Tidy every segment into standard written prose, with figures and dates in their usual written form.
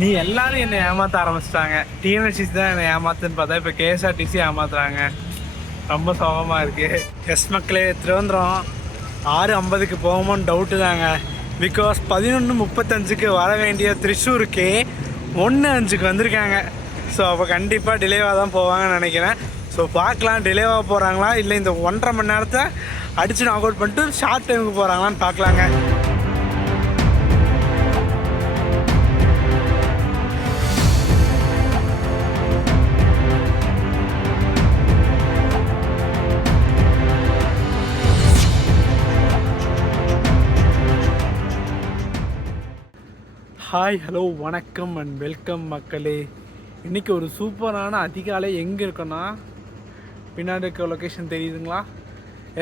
நீ எல்லாரும் என்னை ஏமாற்ற ஆரம்பிச்சிட்டாங்க. டிஎன்எஸ்டிசி தான் என்னை ஏமாத்துன்னு பார்த்தா இப்போ கேஎஸ்ஆர்டிசி ஏமாத்துறாங்க. ரொம்ப சோகமாக இருக்குது. எஸ் மக்களே, திருவந்திரம் 6:50க்கு போகுமோன்னு டவுட்டு தாங்க. பிகாஸ் 11:35க்கு வர வேண்டிய திருச்சூருக்கு 1:05க்கு வந்திருக்காங்க. ஸோ அப்போ கண்டிப்பாக டிலேவாக தான் போவாங்கன்னு நினைக்கிறேன். ஸோ பார்க்கலாம், டிலேவாக போகிறாங்களா இல்லை இந்த 1.5 மணி நேரத்தை அடித்து நாக் அவுட் பண்ணிட்டு ஷார்ட் டைமுக்கு போகிறாங்களான்னு பார்க்கலாங்க. ஹாய், ஹலோ, வணக்கம் அண்ட் வெல்கம் மக்களே. இன்றைக்கி ஒரு சூப்பரான அதிகாலை எங்கே இருக்கோன்னா, பின்னாடி இருக்க லொக்கேஷன் தெரியுதுங்களா?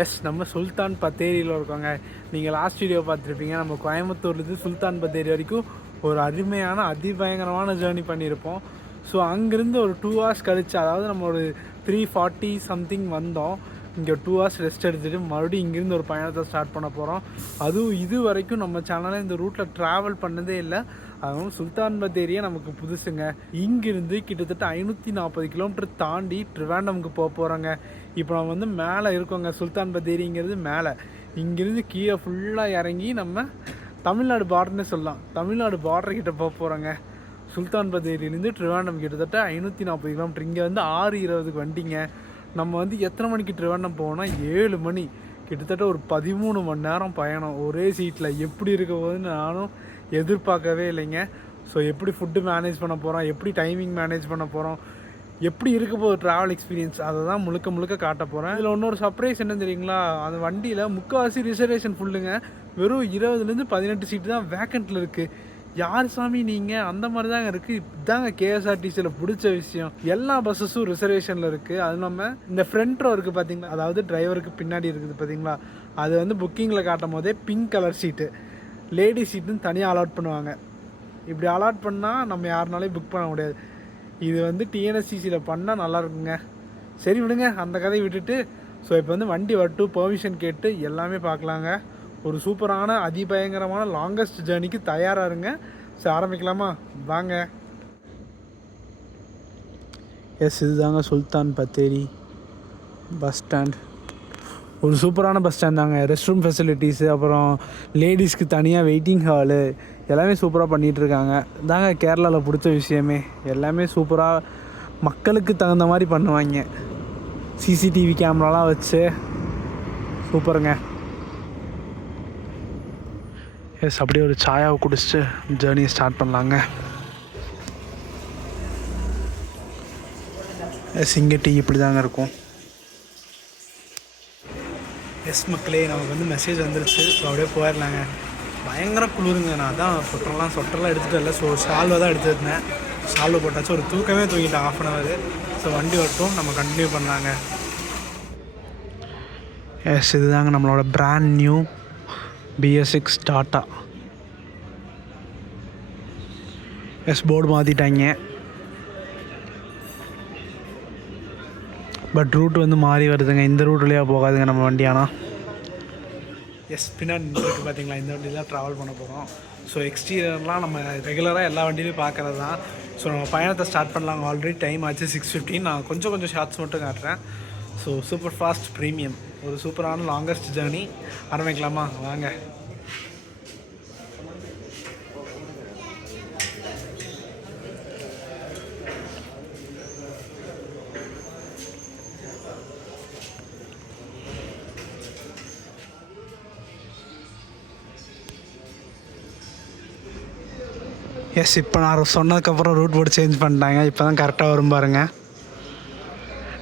எஸ், நம்ம சுல்தான் பத்தேரியில் இருக்கோங்க. நீங்கள் லாஸ்ட் வீடியோ பார்த்துருப்பீங்க. நம்ம கோயம்புத்தூர்லேருந்து சுல்தான் பத்தேரி வரைக்கும் ஒரு அருமையான அதிபயங்கரமான ஜேர்னி பண்ணியிருப்போம். ஸோ அங்கேருந்து ஒரு 2 hours கழிச்சு, அதாவது நம்ம ஒரு 3:40 சம்திங் வந்தோம். இங்கே 2 hours ரெஸ்ட் எடுத்துகிட்டு மறுபடியும் இங்கேருந்து ஒரு பயணத்தை ஸ்டார்ட் பண்ண போகிறோம். அதுவும் இது வரைக்கும் நம்ம சேனலில் இந்த ரூட்டில் ட்ராவல் பண்ணதே இல்லை. அதுவும் சுல்தான் பத்தேரியே நமக்கு புதுசுங்க. இங்கிருந்து கிட்டத்தட்ட 540 கிலோமீட்டர் தாண்டி ட்ரிவாண்டமுக்கு போக போகிறோங்க. இப்போ நம்ம வந்து மேலே இருக்கோங்க. சுல்தான் பத்தேரிங்கிறது மேலே. இங்கேருந்து கீழே ஃபுல்லாக இறங்கி நம்ம தமிழ்நாடு பார்டர்னே சொல்லலாம். தமிழ்நாடு பார்டர்கிட்ட போக போகிறோங்க. சுல்தான் பத்தேரியிலேருந்து ட்ரிவாண்டம் கிட்டத்தட்ட 540 கிலோமீட்டர். இங்கே வந்து 6:20க்கு வண்டிங்க. நம்ம வந்து எத்தனை மணிக்கு ட்ரிவாண்டம் போவோம்னா 7 மணி. கிட்டத்தட்ட ஒரு 13 மணி நேரம் பயணம் ஒரே சீட்டில். எப்படி இருக்க போகுதுன்னு நானும் எதிர்பார்க்கவே இல்லைங்க. ஸோ எப்படி ஃபுட்டு மேனேஜ் பண்ண போகிறோம், எப்படி டைமிங் மேனேஜ் பண்ண போகிறோம், எப்படி இருக்க போகுது ட்ராவல் எக்ஸ்பீரியன்ஸ், அதை தான் முழுக்க காட்ட போகிறேன். இதில் இன்னொரு சர்ப்ரைஸ் என்ன தெரியுங்களா? அந்த வண்டியில் முக்கால்வாசி ரிசர்வேஷன் ஃபுல்லுங்க. வெறும் 20லேருந்து 18 சீட்டு தான் வேக்கண்ட்டில் இருக்குது. யார் சாமி நீங்கள், அந்த மாதிரி தாங்க இருக்குது. இதாங்க கேஎஸ்ஆர்டிசியில் பிடிச்ச விஷயம். எல்லா பஸ்ஸஸும் ரிசர்வேஷனில் இருக்குது. அது இல்லாமல் இந்த ஃப்ரண்ட் ரோ இருக்குது பார்த்தீங்களா, அதாவது டிரைவருக்கு பின்னாடி இருக்குது பார்த்தீங்களா, அது வந்து புக்கிங்கில் காட்டும் போதே பிங்க் கலர் சீட்டு, லேடி சீட்டுன்னு தனியாக அலாட் பண்ணுவாங்க. இப்படி அலாட் பண்ணால் நம்ம யாருனாலையும் புக் பண்ண முடியாது. இது வந்து டிஎன்எஸ்டிசியில் பண்ணால் நல்லாயிருக்குங்க. சரி விடுங்க, அந்த கதையை விட்டுட்டு ஸோ இப்போ வந்து வண்டி வரட்டும், பெர்மிஷன் கேட்டு எல்லாமே பார்க்கலாங்க. ஒரு சூப்பரான அதிபயங்கரமான லாங்கஸ்ட் ஜேர்னிக்கு தயாராக இருங்க. சரி, ஆரம்பிக்கலாமா? வாங்க. எஸ், இதுதாங்க சுல்தான் பத்தேரி பஸ் ஸ்டாண்ட். ஒரு சூப்பரான பஸ் ஸ்டாண்ட் தாங்க. ரெஸ்ட் ரூம் ஃபெசிலிட்டிஸு, அப்புறம் லேடிஸ்க்கு தனியாக வெயிட்டிங் ஹாலு, எல்லாமே சூப்பராக பண்ணிகிட்ருக்காங்க. தாங்க கேரளாவில் பிடிச்ச விஷயமே. எல்லாமே சூப்பராக மக்களுக்கு தகுந்த மாதிரி பண்ணுவாங்க. சிசிடிவி கேமராலாம் வச்சு சூப்பருங்க. எஸ், அப்படியே ஒரு சாயாவை குடிச்சிட்டு ஜேர்னியை ஸ்டார்ட் பண்ணலாங்க. எஸ், இங்கே டீ இப்படி தாங்க இருக்கும். எஸ் மக்களே, நமக்கு வந்து மெசேஜ் வந்துருச்சு. ஸோ அப்படியே போயிடலாங்க. பயங்கர குளிருங்க. நான் தான் சொட்டரெலாம் எடுத்துகிட்டு இல்லை. ஸோ ஷால்வை தான் எடுத்துருந்தேன். ஷால்வை போட்டாச்சு. ஒரு தூக்கமே தூங்கிட்டேன் 1/2 hour. ஸோ வண்டி வரட்டும், நம்ம கண்டினியூ பண்ணலாங்க. எஸ், இதுதாங்க நம்மளோட brand new BS6 Tata. Yes, board மாற்றிட்டாங்க. பட் ரூட் வந்து மாறி வருதுங்க. இந்த ரூட் வழியாக போகாதுங்க நம்ம வண்டி. ஆனால் எஸ், பின்னாடி இருக்குது பார்த்தீங்களா, இந்த வண்டியில் தான் ட்ராவல் பண்ண போகிறோம். ஸோ எக்ஸ்டீரியர்லாம் நம்ம ரெகுலராக எல்லா வண்டியிலையும் பார்க்குறது தான். ஸோ நம்ம பயணத்தை ஸ்டார்ட் பண்ணலாங்க. ஆல்ரெடி டைம் ஆச்சு 6:15. நான் கொஞ்சம் ஷார்ட்ஸ் மட்டும் காட்டுறேன். ஸோ சூப்பர் ஃபாஸ்ட் ப்ரீமியம், ஒரு சூப்பரான லாங்கஸ்ட் ஜேர்னி. ஆரம்பிக்கலாமா? வாங்க. எஸ், இப்போ நான் சொன்னதுக்கப்புறம் ரூட் போர்டு சேஞ்ச் பண்ணிட்டாங்க. இப்போ தான் கரெக்டாக வரும் பாருங்க.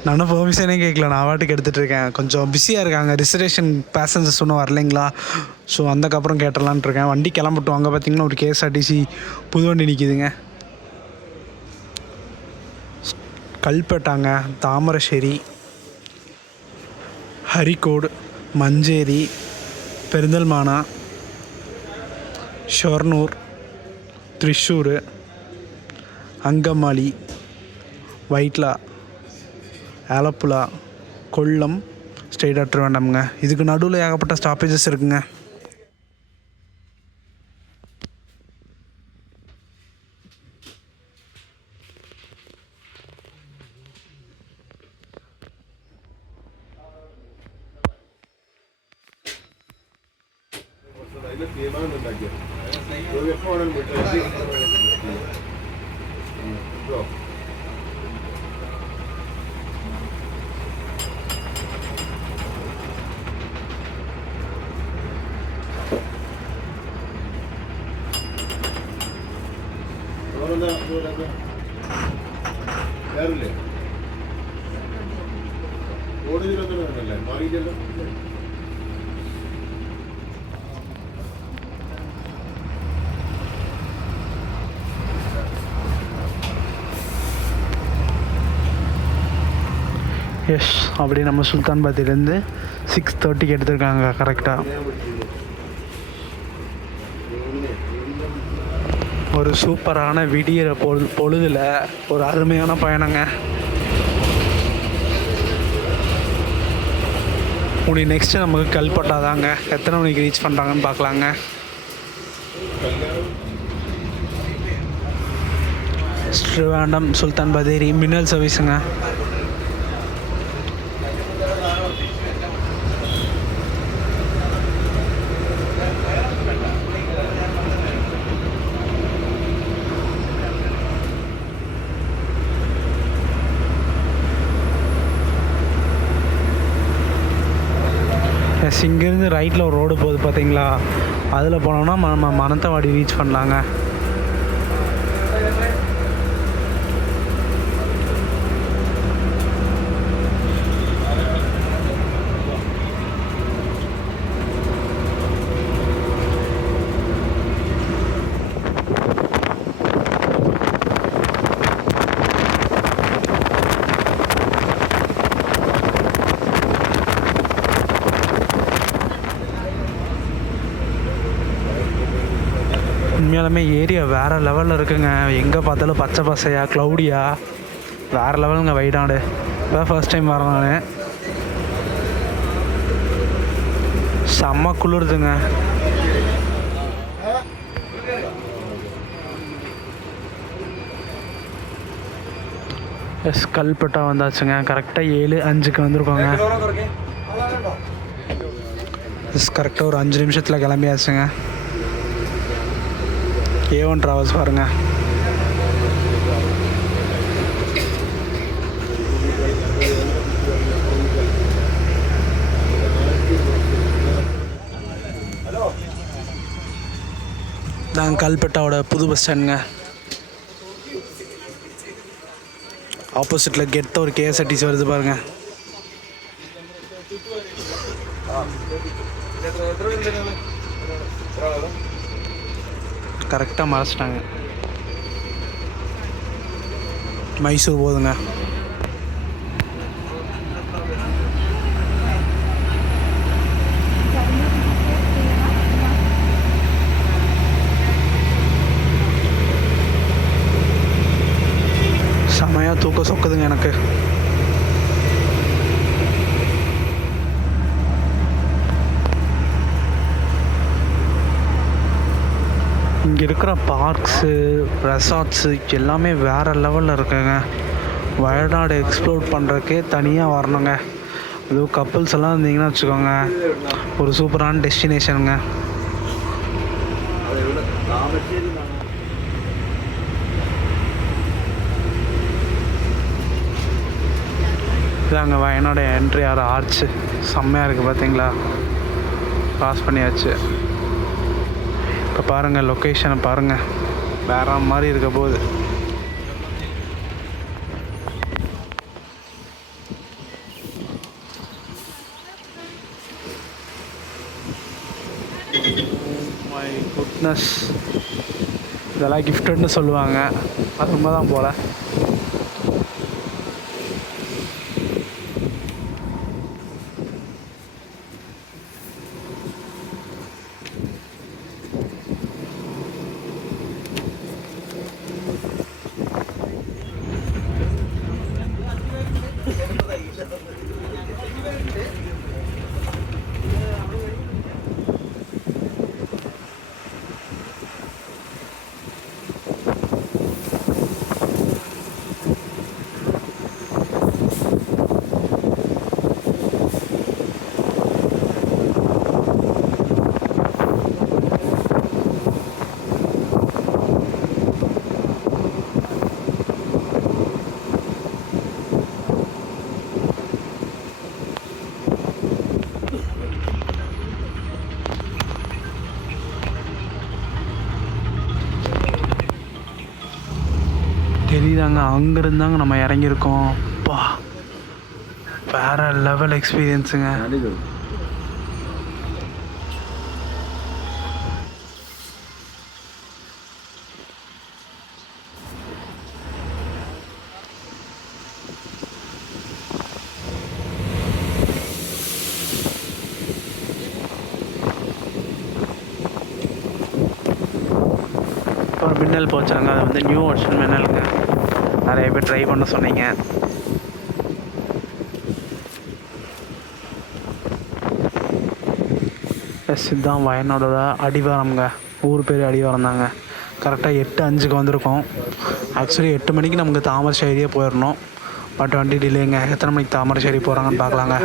நானும் பெர்மிஷனே கேட்கல, நான் வாட்டுக்கு எடுத்துகிட்டு இருக்கேன். கொஞ்சம் பிஸியாக இருக்காங்க. ரிசர்வேஷன் பேசஞ்சர்ஸ் ஒன்றும் வரலைங்களா? ஸோ அந்தக்கப்புறம் கேட்டலான்ட்டு இருக்கேன். வண்டி கிளம்பட்டும். அங்கே பார்த்தீங்கன்னா ஒரு கேஎஸ்ஆர்டிசி புது வண்டி நிற்கிதுங்க. கல்பட்டாங்க, தாமரശ്ശേരി, ஹரிகோடு, மஞ்சேரி, பெருந்தல்மானா, ஷொர்ணூர், த்ரிஷூர், அங்கமாலி, வைட்லா, ஆலப்புழா, கொல்லம், ஸ்ட்ரெயிட்டாக ட்ரிவாண்டம்ங்க. இதுக்கு நடுவில் ஏகப்பட்ட ஸ்டாப்பேஜஸ் இருக்குங்க. எஸ், அப்படி நம்ம சுல்தான் பத்திலேருந்து 6:30க்கு எடுத்திருக்காங்க கரெக்டாக. ஒரு சூப்பரான விடிகிற பொழுதில் ஒரு அருமையான பயணங்க. உனி நெக்ஸ்ட்டு நமக்கு கல்பட்டா தாங்க. எத்தனை மணிக்கு ரீச் பண்ணுறாங்கன்னு பார்க்கலாங்க. ஸ்ரீவாண்டம் சுல்தான் பத்தேரி மின்னல் சர்வீஸுங்க. இங்கேருந்து ரைட்டில் ஒரு ரோடு போகுது பார்த்தீங்களா, அதில் போனோம்னா நம்ம மனத்தவாடி ரீச் பண்ணலாங்க. உண்மையாலுமே ஏரியா வேறு லெவலில் இருக்குங்க. எங்கே பார்த்தாலும் பச்சை பசையாக க்ளவுடியாக வேறு லெவலுங்க. வைடாடு இப்போ ஃபர்ஸ்ட் டைம் வரேன் நான். செம்ம குளிருதுங்க. எஸ், கல்பட்டா வந்தாச்சுங்க. கரெக்டாக 7:05க்கு வந்திருக்கோங்க. எஸ், கரெக்டாக ஒரு 5 நிமிஷத்தில் கிளம்பியாச்சுங்க. A1 ட்ராவல்ஸ் பாருங்கள். நாங்கள் கல்பட்டாவோட புது பஸ் ஸ்டாண்டுங்க. ஆப்போசிட்டில் கெட்ட ஒரு KSRTC வருது பாருங்கள். கரெக்டாக மறைச்சிட்டாங்க. மைசூர் போதுங்க. செமையாக தூக்கம் சொக்குதுங்க எனக்கு. இங்கே இருக்கிற பார்க்ஸு, ரெசார்ட்ஸு எல்லாமே வேறு லெவலில் இருக்குங்க. வயநாடு எக்ஸ்ப்ளோர் பண்ணுறதுக்கே தனியாக வரணுங்க. அதுவும் கப்புள்ஸ் எல்லாம் இருந்தீங்கன்னா வச்சுக்கோங்க, ஒரு சூப்பரான டெஸ்டினேஷனுங்க. இதாங்க வயநாடு என்ட்ரி ஆகிற ஆர்ச்சு. செம்மையாக இருக்குது பார்த்தீங்களா. பாஸ் பண்ணியாச்சு. இப்போ பாருங்கள், லொக்கேஷனை பாருங்கள், வேற மாதிரி இருக்க போகுது. மை குட்னஸ், இதெல்லாம் கிஃப்ட்டுன்னு சொல்லுவாங்க. அது உண்மை தான் போல். தெரியுதாங்க, அங்கேருந்தாங்க நம்ம இறங்கியிருக்கோம். அப்பா வேறு லெவல் எக்ஸ்பீரியன்ஸுங்க. ஒரு மின்னல் போச்சாங்க, அது வந்து நியூ வெர்ஷன் மின்னலுங்க. நிறைய பேர் ட்ரை பண்ண சொன்னீங்க. எஸ், இதுதான் வயநாடோட அடிவாரம்ங்க. ஊர் பேர் அடிவாரம் தாங்க. கரெக்டாக 8:05 வந்திருக்கோம். ஆக்சுவலி 8 மணிக்கு நமக்கு தாமரശ്ശേரியே போயிடணும். பட் வண்டி டிலேங்க. எத்தனை மணிக்கு தாமரശ്ശേரி போகிறாங்கன்னு பார்க்கலாங்க.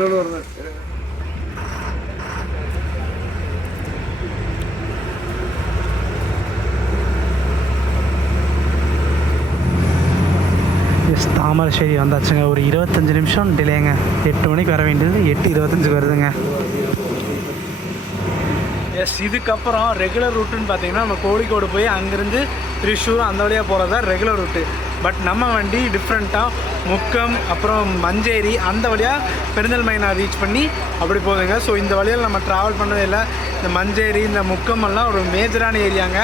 எஸ், தாமரശ്ശേரி வந்தாச்சுங்க. ஒரு 25 நிமிஷம் டிலேங்க. 8 மணிக்கு வர வேண்டியது 8:25 வருதுங்க. எஸ், இதுக்கப்புறம் ரெகுலர் ரூட்டுன்னு பார்த்தீங்கன்னா நம்ம கோழிக்கோடு போய் அங்கேருந்து திரிசூர் அந்த வழியாக போகிறது தான் ரெகுலர் ரூட்டு. பட் நம்ம வண்டி டிஃப்ரெண்ட்டாக முக்கம் அப்புறம் மஞ்சேரி அந்த வழியாக பெருந்தல்மைனா ரீச் பண்ணி அப்படி போகுதுங்க. ஸோ இந்த வழியில் நம்ம ட்ராவல் பண்ணதே இல்லை. இந்த மஞ்சேரி இந்த முக்கமெல்லாம் ஒரு மேஜரான ஏரியாங்க.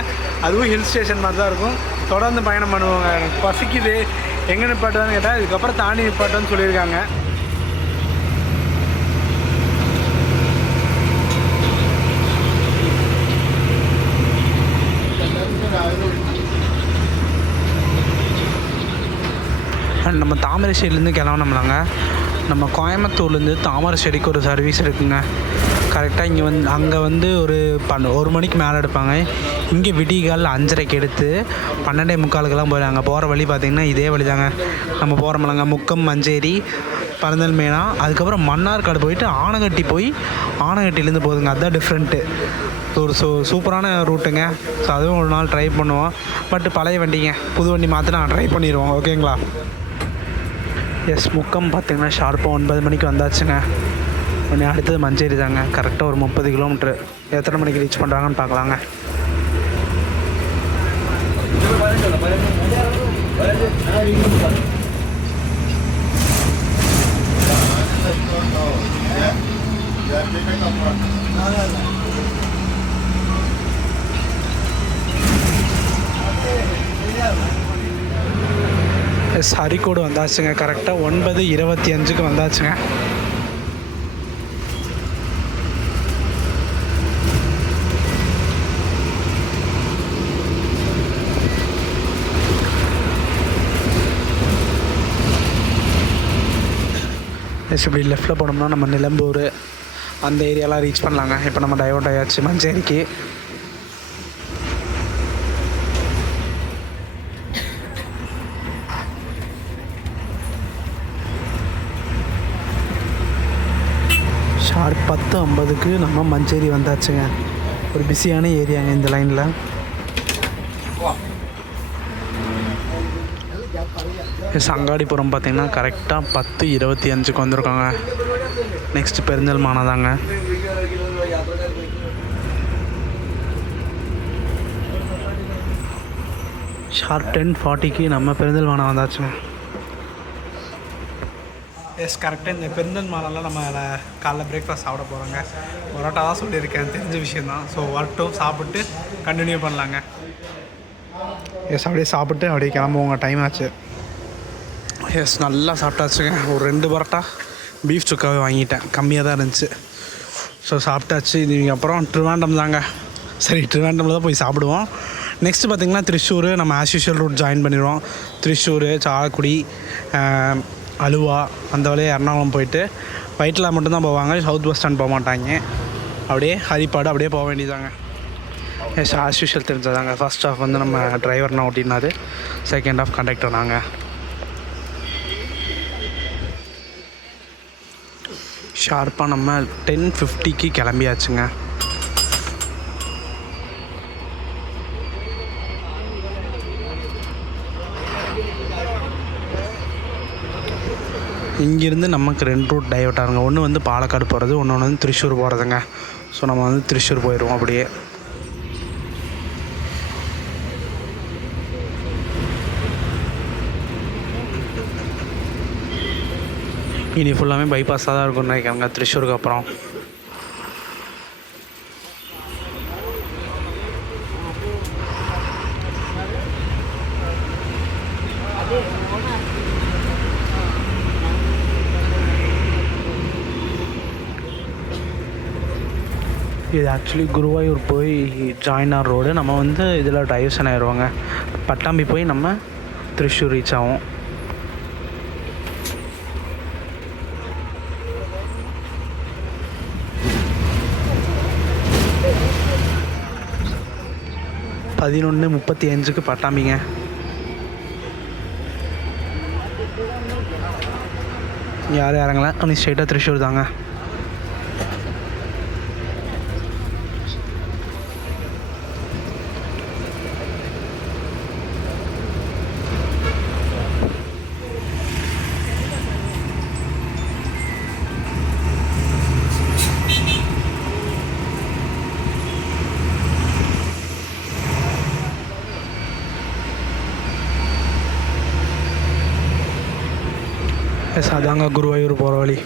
அதுவும் ஹில் ஸ்டேஷன் மாதிரி தான் இருக்கும். தொடர்ந்து பயணம் பண்ணுவாங்க. எனக்கு பசிக்குது, எங்கே நிப்பாட்டுவான்னு கேட்டால் இதுக்கப்புறம் தாண்டி நிப்பாட்டுன்னு சொல்லியிருக்காங்க. அண்ட் நம்ம தாமரശ്ശേரிலேருந்து கிளம்பினோம்னாங்க, நம்ம கோயம்புத்தூர்லேருந்து தாமரശ്ശേரிக்கு ஒரு சர்வீஸ் இருக்குங்க. கரெக்டாக இங்கே அங்கே ஒரு 1 மணிக்கு மேலே எடுப்பாங்க. இங்கே விடிகால் 5:30க்கு எடுத்து 12:45 போயிடுறாங்க. போகிற வழி பார்த்திங்கன்னா இதே வழி தாங்க. நம்ம போகிறோம்லங்க, முக்கம் மஞ்சேரி பெருந்தல்மைனா, அதுக்கப்புறம் மன்னார்காடு போயிட்டு ஆனகட்டி போய் ஆனகட்டிலேருந்து போகுதுங்க. அதுதான் டிஃப்ரெண்ட்டு. ஒரு சூப்பரான ரூட்டுங்க. ஸோ அதுவும் ஒரு நாள் ட்ரை பண்ணுவோம். பட் பழைய வண்டிங்க, புது வண்டி மாற்றினா ட்ரை பண்ணிடுவோம். ஓகேங்களா? எஸ், முக்கம் பார்த்திங்கன்னா ஷார்ப்பாக 9 மணிக்கு வந்தாச்சுங்க. உடனே அடுத்தது மஞ்சேரி தாங்க. கரெக்டாக ஒரு 30 கிலோமீட்ரு. எத்தனை மணிக்கு ரீச் பண்ணுறாங்கன்னு பார்க்கலாங்க. எஸ், அரிக்கோடு வந்தாச்சுங்க. கரெக்டாக 9:25 வந்தாச்சுங்க. எஸ், இப்படி லெஃப்ட்டில் போனோம்னா நம்ம நிலம்பூர் அந்த ஏரியாலாம் ரீச் பண்ணலாங்க. இப்போ நம்ம டைவர்ட் ஆயாச்சு மஞ்சேரிக்கு. ஷார்ப் 10:50க்கு நம்ம மஞ்சேரி வந்தாச்சுங்க. ஒரு பிஸியான ஏரியாங்க இந்த லைனில். அங்காடிப்புறம் பார்த்திங்கன்னா கரெக்டாக 10:25 வந்திருக்காங்க. நெக்ஸ்ட்டு பெருந்தல்மானா தாங்க. ஷார்ப் 10:40க்கு நம்ம பெருந்தல்மானா வந்தாச்சுங்க. எஸ், கரெக்டாக இந்த பெருந்தல்மானாலாம் நம்ம காலைல பிரேக்ஃபாஸ்ட் சாப்பிட போகிறோங்க. பரோட்டா தான் சொல்லியிருக்கேன், தெரிஞ்ச விஷயந்தான். ஸோ வரட்டும், சாப்பிட்டு கண்டினியூ பண்ணலாங்க. எஸ், அப்படியே சாப்பிட்டு அப்படியே கிளம்புவோங்க, டைம் ஆச்சு. எஸ், நல்லா சாப்பிட்டாச்சுங்க. ஒரு 2 பரோட்டா பீஃப் சுக்காவே வாங்கிட்டேன், கம்மியாக தான் இருந்துச்சு. ஸோ சாப்பிட்டாச்சு. இதுக்கு அப்புறம் ட்ரிவாண்டம் தாங்க. சரி, ட்ரிவாண்டமில் தான் போய் சாப்பிடுவோம். நெக்ஸ்ட்டு பார்த்திங்கன்னா திரிசூர் நம்ம ஆஸ் யூஷுவல் ரூட் ஜாயின் பண்ணிடுவோம். திரிசூர், சாலக்குடி, அலுவா அந்த வழியாக எர்ணாகுளம் போயிட்டு வயிற்றில் மட்டும்தான் போவாங்க. சவுத் பஸ் ஸ்டாண்ட் போக மாட்டாங்க. அப்படியே ஹரிப்பாடு அப்படியே போக வேண்டியதாங்க. எஸ், ஆஸ் யூஷுவல் தெரிஞ்சதாங்க. ஃபர்ஸ்ட் ஹாஃப் வந்து நம்ம டிரைவர்னா ஓட்டினாரு, செகண்ட் ஹாஃப் கண்டக்டர் நாங்கள். ஷார்ப்பாக நம்ம 10:50க்கு கிளம்பியாச்சுங்க. இங்கேருந்து நமக்கு 2 ரூட் டைவர்ட் ஆகுங்க. ஒன்று வந்து பாலக்காடு போகிறது, ஒன்று வந்து திரிசூர் போகிறதுங்க. ஸோ நம்ம வந்து திரிசூர் போயிடுவோம் அப்படியே. இனி ஃபுல்லாமே பைபாஸாக தான் இருக்கும்னு நினைக்கிறாங்க திருச்சூருக்கு அப்புறம். இது ஆக்சுவலி குருவாயூர் போய் ஜாயின் ஆர் ரோடு. நம்ம வந்து இதில் டைவர்ஷன் ஆயிடுவாங்க. பட்டாம்பி போய் நம்ம திருச்சூர் ரீச் ஆகும். (11:35) பட்டாம்பிங்க. யாரும் இறங்கல, நீ ஸ்ட்ரெயிட்டாக திருச்சூர் தாங்க. எஸ், அதாங்க குருவாயூர் போகிற வழி.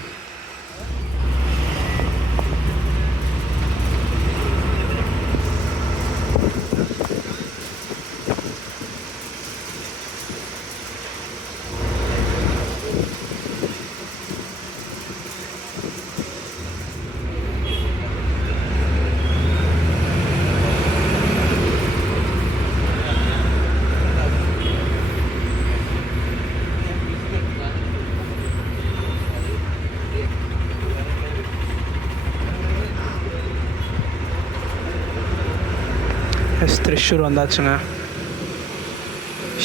எஸ், திருச்சூர் வந்தாச்சுங்க.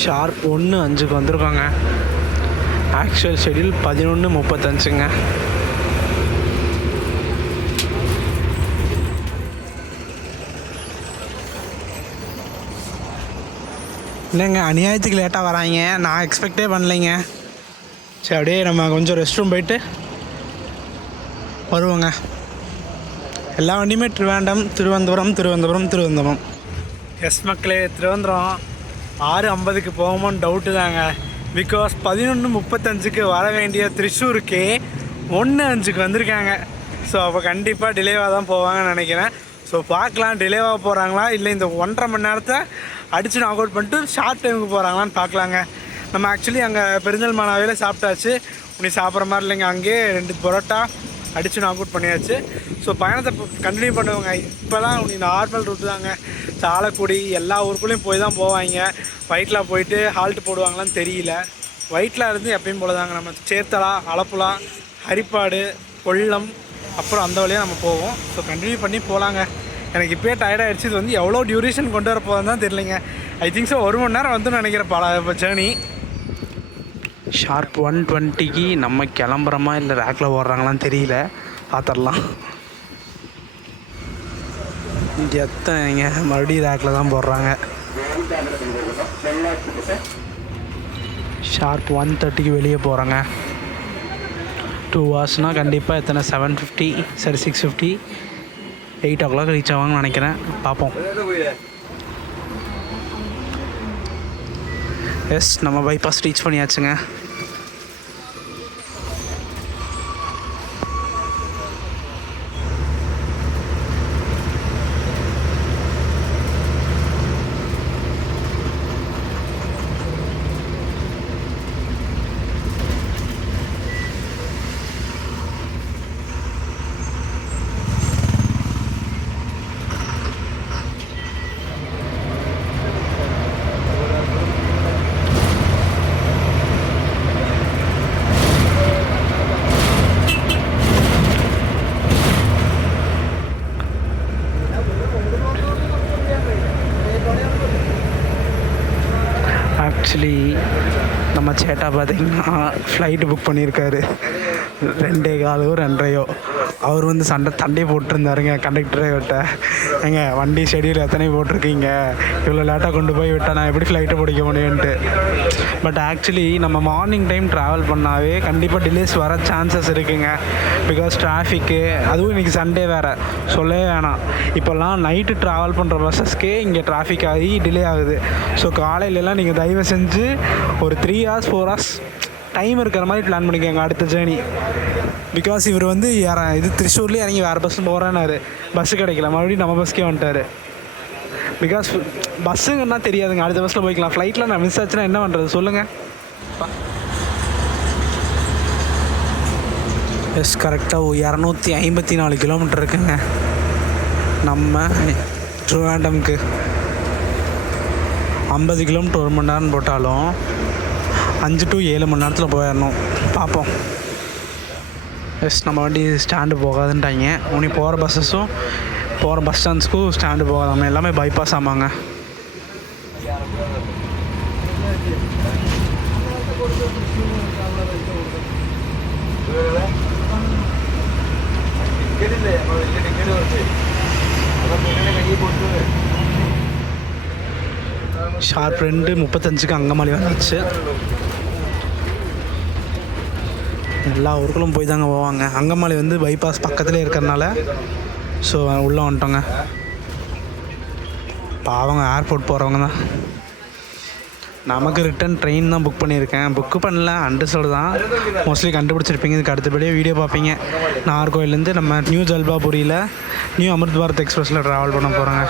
ஷார்ப் 1:05 வந்திருக்காங்க. Actual schedule 11:35. இல்லைங்க, அநியாயத்துக்கு லேட்டாக வராங்க. நான் எக்ஸ்பெக்டே பண்ணலைங்க. சரி, அப்படியே நம்ம கொஞ்சம் ரெஸ்ட் ரூம் போயிட்டு வருவோங்க. எல்லா வண்டியுமே திருவனந்தபுரம். எஸ் மக்களே, திருவனந்தபுரம் 6:50 போகுமோன்னு டவுட்டு தாங்க. பிகாஸ் 11:35 வர வேண்டிய திருச்சூருக்கு 1:05 வந்திருக்காங்க. ஸோ அப்போ கண்டிப்பாக டிலேவாக தான் போவாங்கன்னு நினைக்கிறேன். ஸோ பார்க்கலாம், டிலேவாக போகிறாங்களா இல்லை இந்த 1.5 மணி நேரத்தை அடித்து நாக் அவுட் பண்ணிட்டு ஷார்ட் டைமுக்கு போகிறாங்களான்னு பார்க்கலாங்க. நம்ம ஆக்சுவலி அங்கே பெருந்தல்மானாவையில் சாப்பிட்டாச்சு. உனி சாப்பிட்ற மாதிரி இல்லைங்க, அங்கேயே 2 பரோட்டா அடித்து நாக் அவுட் பண்ணியாச்சு. ஸோ பயணத்தை கண்டினியூ பண்ணுவாங்க. இப்போலாம் உனி நார்மல் ரூட்டு தாங்க. சாலக்குடி எல்லா ஊருக்குள்ளேயும் போய் தான் போவாங்க. வயிட்டில் போயிட்டு ஹால்ட்டு போடுவாங்களான்னு தெரியல. வயிட்டில் இருந்து எப்பயும் போல தாங்க. நம்ம சேர்த்தலா, அலப்புலா, ஹரிப்பாடு, கொல்லம், அப்புறம் அந்த வழியாக நம்ம போவோம். ஸோ கண்டினியூ பண்ணி போகலாங்க. எனக்கு இப்போயே டயர்டாகிடுச்சு. இது வந்து எவ்வளோ டியூரேஷன் கொண்டு வர போகுதுன்னு தான் தெரியலைங்க. ஐ திங்க் ஸோ 1 மணி நேரம் வந்துன்னு நினைக்கிறேன் ஜேர்னி. ஷார்ப் 1:20 நம்ம கிளம்புறோமா இல்லை ரேக்கில் ஓடுறாங்களான்னு தெரியல. பார்த்துடலாம். எத்தனைங்க மறுபடியும் ரேக்கில் தான் போடுறாங்க. ஷார்ப் 1:30 வெளியே போகிறாங்க. 2 ஹவர்ஸ்னால் கண்டிப்பாக எத்தனை 7:50 சரி 6:50 8 o'clock ரீச் ஆவாங்கன்னு நினைக்கிறேன். பார்ப்போம். எஸ், நம்ம பைபாஸ் ரீச் பண்ணியாச்சுங்க. ஆக்சுவலி நம்ம சேட்டா பார்த்திங்கன்னா ஃப்ளைட்டு புக் பண்ணியிருக்காரு. 2:15 2:30. அவர் வந்து தண்டை போட்டிருந்தாருங்க கண்டக்டர்கிட்ட. ஏங்க, வண்டி ஷெடியூல் எத்தனை போட்டிருக்கீங்க, இவ்வளோ லேட்டாக கொண்டு போய் விட்டால் நான் எப்படி ஃப்ளைட்டை பிடிக்க முடியும்ன்ட்டு. பட் ஆக்சுவலி நம்ம மார்னிங் டைம் ட்ராவல் பண்ணாவே கண்டிப்பாக டிலேஸ் வர சான்சஸ் இருக்குங்க. பிகாஸ் டிராஃபிக்கு, அதுவும் இன்றைக்கி சண்டே வேறு சொல்லவே வேணாம். இப்போல்லாம் நைட்டு ட்ராவல் பண்ணுற பஸ்ஸஸ்க்கே இங்கே டிராஃபிக் ஆகி டிலே ஆகுது. ஸோ காலையிலலாம் நீங்கள் தயவு செஞ்சு ஒரு 3 hours 4 hours டைம் இருக்கிற மாதிரி பிளான் பண்ணிக்கோங்க அடுத்த ஜேர்னி. பிகாஸ் இவர் வந்து இது திருச்சூர்லேயே இறங்கி வேறு பஸ்ஸில் போகிறேன்னாரு, பஸ்ஸு கிடைக்கல, மறுபடியும் நம்ம பஸ்க்கே வந்துட்டார். பிகாஸ் பஸ்ஸுங்கன்னா தெரியாதுங்க, அடுத்த பஸ்ஸில் போய்க்கலாம். ஃப்ளைட்டில் நான் மிஸ் ஆச்சுன்னா என்ன பண்ணுறது சொல்லுங்கள். எஸ், கரெக்டாக 254 கிலோமீட்டர் இருக்குங்க நம்ம ட்ரிவாண்டம்க்கு. 50 கிலோமீட்டர் 1 மணி நேரம் போட்டாலும் 5 to 7 மணி நேரத்தில் போயிடணும். பார்ப்போம். எஸ், நம்ம வண்டி ஸ்டாண்டு போகாதுன்ட்டாங்க. உனி போகிற பஸ்ஸஸும் போகிற பஸ் ஸ்டாண்ட்ஸ்க்கும் ஸ்டாண்டு போகாதாம, எல்லாமே பைபாஸ் ஆமாங்க. ஷார்ப் 2:35 அங்கமாலி வந்துச்சு. எல்லா ஊருக்குள்ளும் போய் தாங்க போவாங்க. அங்கமாலி வந்து பைபாஸ் பக்கத்துலேயே இருக்கிறனால ஸோ உள்ளே வந்துட்டோங்க. பாவங்க ஏர்போர்ட் போகிறவங்க தான். நமக்கு ரிட்டன் ட்ரெயின் தான் புக் பண்ணியிருக்கேன். புக்கு பண்ணல, அண்டர்ஸ்டோடு தான். மோஸ்ட்லி கண்டுபிடிச்சிருப்பீங்க. இதுக்கு அடுத்தபடியே வீடியோ பார்ப்பீங்க. நாகர்கோவிலேருந்து நம்ம நியூ ஜல்பாபுரியில் நியூ அமிர்த் பாரத் எக்ஸ்பிரஸில் ட்ராவல் பண்ண போகிறோங்க.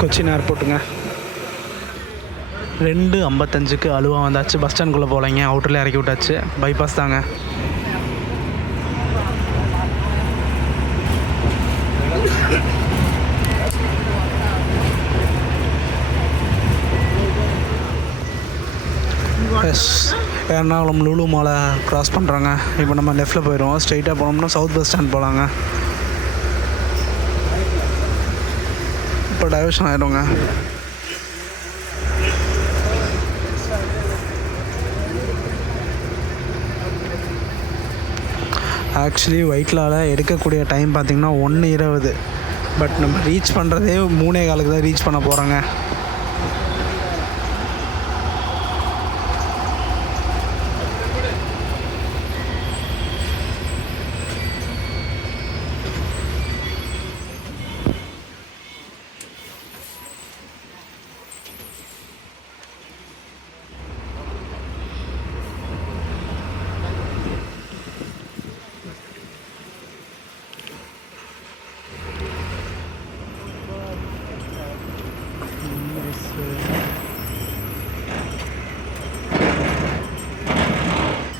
கொச்சின் ஏர்போர்ட்டுங்க. 2:55 அலுவா வந்தாச்சு. பஸ் ஸ்டாண்டுக்குள்ளே போகலைங்க, அவுட்டரில் இறக்கி விட்டாச்சு. பைபாஸ் தாங்க. எஸ், எர்ணாகுளம் லூலு மாலை க்ராஸ் பண்ணுறாங்க. இப்போ நம்ம லெஃப்ட்டில் போயிடுவோம். ஸ்ட்ரைட்டாக போனோம்னா சவுத் பஸ் ஸ்டாண்ட் போகலாங்க. இப்போ டைவர்ஷன் ஆகிடுங்க. ஆக்சுவலி ஒயிட்லாவில் எடுக்கக்கூடிய டைம் பார்த்திங்கன்னா 1:20. பட் நம்ம ரீச் பண்ணுறதே 3:15 தான் ரீச் பண்ண போகிறோங்க.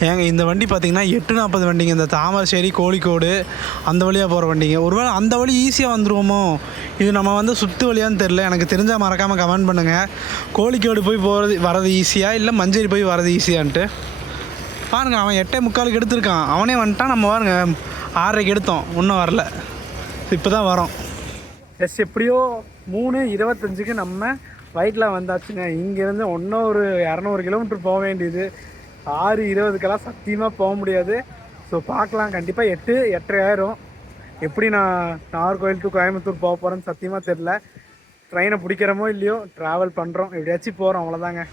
ஏங்க இந்த வண்டி பார்த்திங்கன்னா 8:40 வண்டிங்க. இந்த தாமரശ്ശേരി கோழிக்கோடு அந்த வழியாக போகிற வண்டிங்க. ஒருவேளை அந்த வழி ஈஸியாக வந்துடுவோமோ, இது நம்ம வந்து சுற்று வழியான்னு தெரில. எனக்கு தெரிஞ்சால் மறக்காமல் கமெண்ட் பண்ணுங்கள். கோழிக்கோடு போய் வரது ஈஸியாக இல்லை மஞ்சேரி போய் வரது ஈஸியான்ட்டு. பாருங்கள், அவன் 8:45 எடுத்திருக்கான், அவனே வந்துட்டான். நம்ம பாருங்க 6:30 எடுத்தோம், இன்னும் வரல, இப்போ தான் வரோம். எஸ், எப்படியோ 3:25 நம்ம வயிட்டில் வந்தாச்சுங்க. இங்கேருந்து இன்னும் ஒரு 200 கிலோமீட்டர் போக வேண்டியது. 6:20 சத்தியமாக போக முடியாது. ஸோ பார்க்கலாம், கண்டிப்பாக 8-8:30 ஆயிரும். எப்படி நான் நாகர்கோவில் டு கோயம்புத்தூர் போக போகிறேன்னு சத்தியமாக தெரில. ட்ரெயினை பிடிக்கிறோமோ இல்லையோ ட்ராவல் பண்ணுறோம், எப்படியாச்சும் போகிறோம், அவ்வளோதாங்க.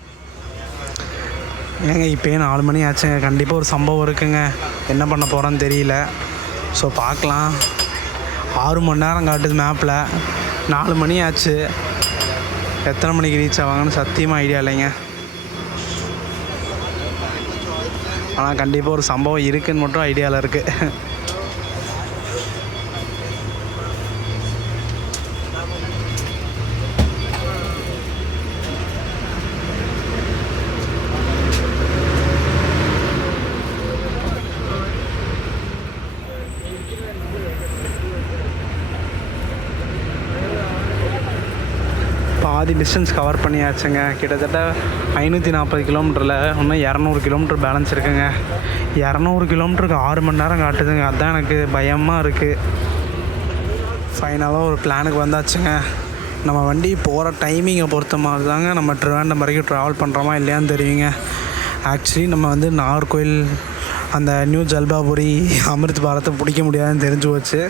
ஏங்க இப்போயே 4 மணி ஆச்சுங்க. கண்டிப்பாக ஒரு சம்பவம் இருக்குங்க, என்ன பண்ண போகிறோன்னு தெரியல. ஸோ பார்க்கலாம். 6 மணி நேரம் காட்டுது மேப்பில், 4 மணி ஆச்சு. எத்தனை மணிக்கு ரீச் ஆவாங்கன்னு சத்தியமாக ஐடியா இல்லைங்க. ஆனால் கண்டிப்பாக ஒரு சம்பவம் இருக்குதுன்னு மட்டும் ஐடியாவில் இருக்குது. பாதி டிஸ்டன்ஸ் கவர் பண்ணியாச்சுங்க. கிட்டத்தட்ட 540 கிலோமீட்டரில் இன்னும் 200 கிலோமீட்டர் பேலன்ஸ் இருக்குங்க. 200 கிலோமீட்டருக்கு 6 மணி நேரம் காட்டுதுங்க. அதுதான் எனக்கு பயமாக இருக்குது. ஃபைனலாக ஒரு பிளானுக்கு வந்தாச்சுங்க. நம்ம வண்டி போகிற டைமிங்கை பொறுத்த மாதிரி தாங்க நம்ம ட்ரிவாண்டம் வரைக்கும் ட்ராவல் பண்ணுறோமா இல்லையான்னு தெரியுங்க. ஆக்சுவலி நம்ம வந்து நாகர்கோவில் அந்த நியூ ஜல்பாபுரி அமிர்த் பாரத்தை பிடிக்க முடியாதுன்னு தெரிஞ்சு போச்சு.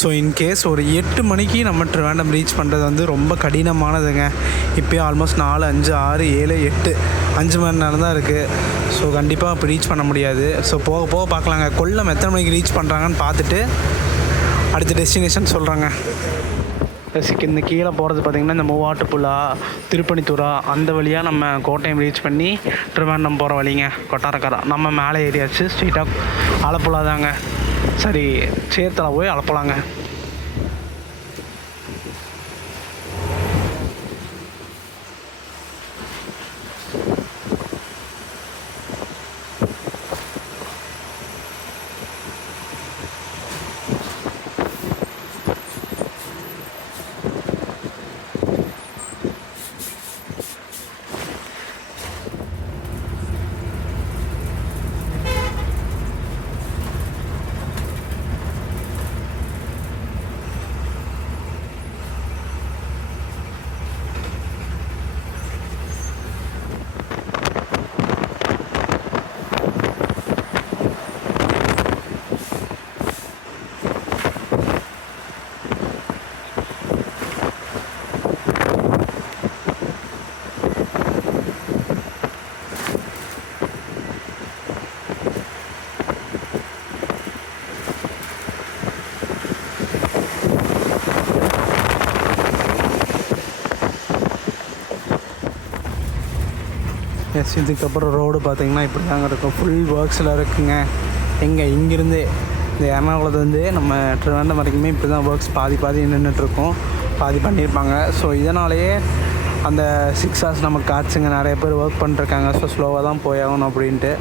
ஸோ இன்கேஸ் ஒரு 8 மணிக்கு நம்ம ட்ரிவாண்டம் ரீச் பண்ணுறது வந்து ரொம்ப கடினமானதுங்க. இப்போயே ஆல்மோஸ்ட் 4, 5, 6, 7, 8 5 மணி நேரம் தான் இருக்குது. ஸோ கண்டிப்பாக இப்போ ரீச் பண்ண முடியாது. ஸோ போக போக பார்க்கலாங்க. கொல்லம் எத்தனை மணிக்கு ரீச் பண்ணுறாங்கன்னு பார்த்துட்டு அடுத்த டெஸ்டினேஷன் சொல்கிறாங்க. இந்த கீழே போகிறது பார்த்திங்கன்னா இந்த மூவாட்டுப்புழா, திருப்பணித்துறா அந்த வழியாக நம்ம கோட்டையம் ரீச் பண்ணி திருவண்ணம் போகிற வழிங்க. கொட்டாரக்கரை நம்ம மேலே ஏரியாச்சு. ஸ்ட்ரீட்டாக ஆலப்புழா தாங்க. சரி, சேர்த்தலை போய் அலப்பலாங்க. எஸ், இதுக்கப்புறம் ரோடு பார்த்திங்கன்னா இப்படி தாங்க இருக்கும். ஃபுல் ஒர்க்ஸில் இருக்குங்க. இங்கேருந்து இந்த எர்ணாகுளத்துலேருந்து நம்ம திருவண்ணாமலை வரைக்குமே இப்படி தான் ஒர்க்ஸ் பாதி நின்றுட்டுருக்கோம். பாதி பண்ணியிருப்பாங்க. ஸோ இதனாலேயே அந்த 6 hours நமக்கு காய்ச்சுங்க. நிறைய பேர் ஒர்க் பண்ணிருக்காங்க. ஸோ ஸ்லோவாக தான் போயாகணும் அப்படின்ட்டு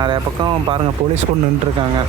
நிறையா பக்கம் பாருங்கள் போலீஸ் கூட நின்றுருக்காங்க.